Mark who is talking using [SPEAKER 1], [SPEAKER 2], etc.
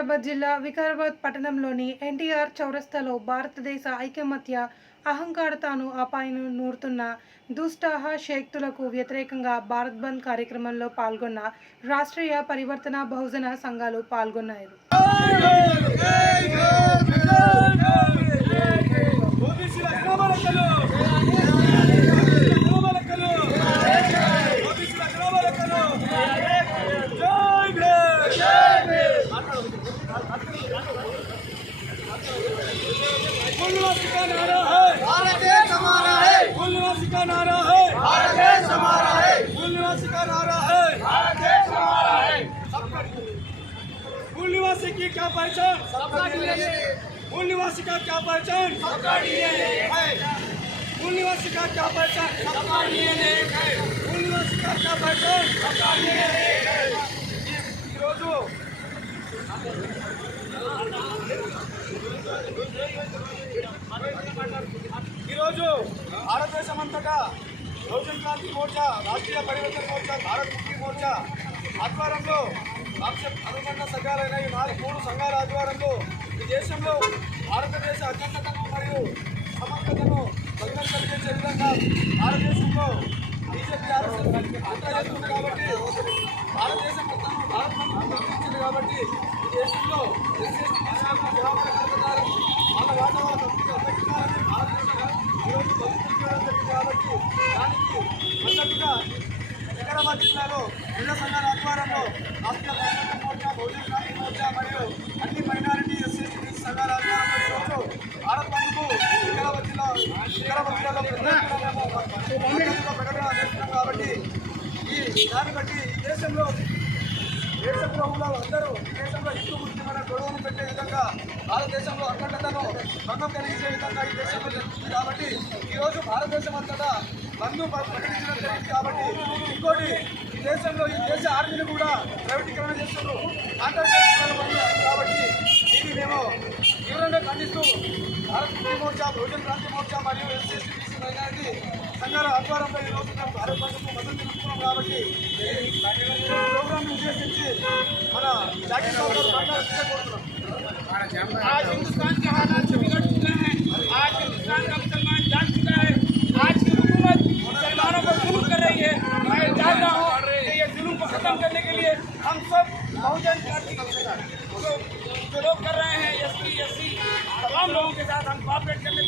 [SPEAKER 1] వికారాబాద్ జిల్లా వికారాబాద్ పట్టణంలోని ఎన్టీఆర్ చౌరస్తాలో భారతదేశ ఐకమత్య అహంకారతాను అపాయను నూరుతున్న దుష్టాహ శక్తులకు వ్యతిరేకంగా భారత్ బంద్ కార్యక్రమంలో పాల్గొన్న రాష్ట్రీయ పరివర్తన బహుజన సంఘాలు పాల్గొన్నారు
[SPEAKER 2] का नारा है।
[SPEAKER 3] भारत है
[SPEAKER 2] मूल निवासी का नारा है
[SPEAKER 3] भारत देश है
[SPEAKER 2] मूल निवासी का नारा है
[SPEAKER 3] भारत
[SPEAKER 2] की क्या पहचान? मूल निवासी का क्या पहचान? मूल निवासी का क्या पहचान मूल భారతదేశం బహుజన్ క్రాంతి మోర్చా రాష్ట్రీయ పరివర్తన మోర్చా భారత్ ముక్తి మోర్చా ఆధ్వర్యంలో రాష్ట్ర అనుబంధ సంఘాలైన ఈ నాలుగు మూడు సంఘాల ఆధ్వర్యంలో ఈ దేశంలో భారతదేశ అఖండతను మరియు సమగ్రతను భంగం కలిగించే విధంగా భారతదేశంలో బీజేపీ ఆర్ఎస్ఎస్ చేస్తుంది కాబట్టి భారతదేశం భారత కాబట్టి ఈ దేశంలో ఎస్సీ సంఘాల ఆధ్వర్యంలో రాష్ట్రీయ పరిషత్ మోర్చా బహుజన క్రాంతి మోర్చా మరియు అన్ని మైనారిటీ ఎస్సీ సంఘాల ఆధ్వర్యంలో ఈరోజు భారత్ బంద్కు వికారాబాద్ జిల్లా వికారాబాద్ జిల్లాలో ప్రకటన చేస్తున్నాం కాబట్టి ఈ దాన్ని బట్టి దేశంలో దేశ ప్రభువులు అందరూ దేశంలో హిందూ ముస్లింల గొడవలు పెట్టే విధంగా భారతదేశంలో అఖండతను భంగం కలిగించే విధంగా ఈ దేశంలో జరుగుతుంది కాబట్టి ఈరోజు భారతదేశం అంతటా బంధు ప్రకటించడం జరిగింది కాబట్టి ఇంకోటి ఈ దేశంలో ఈ దేశ ఆర్మీని కూడా ప్రైవేటీకరణ చేస్తున్నారు. కాబట్టి దీన్ని మేము తీవ్రంగా ఖండిస్తూ భారత్ మోర్చా బహుజన్ క్రాంతి మోర్చా మరియు ఎస్సీ ఎస్టీ బీసీ మైనారిటీ సంఘాల ఆధ్వర్యంలో ఈ రోజు మేము భారత బంధుకు మద్దతు తెలుపుతున్నాం కాబట్టి ప్రోగ్రామ్ ఉద్దేశించి మన జాకీ సాబ్
[SPEAKER 3] बहुजन जो लोग कर रहे हैं एस टी एस सी तमाम लोगों के साथ हम कॉपरेट करने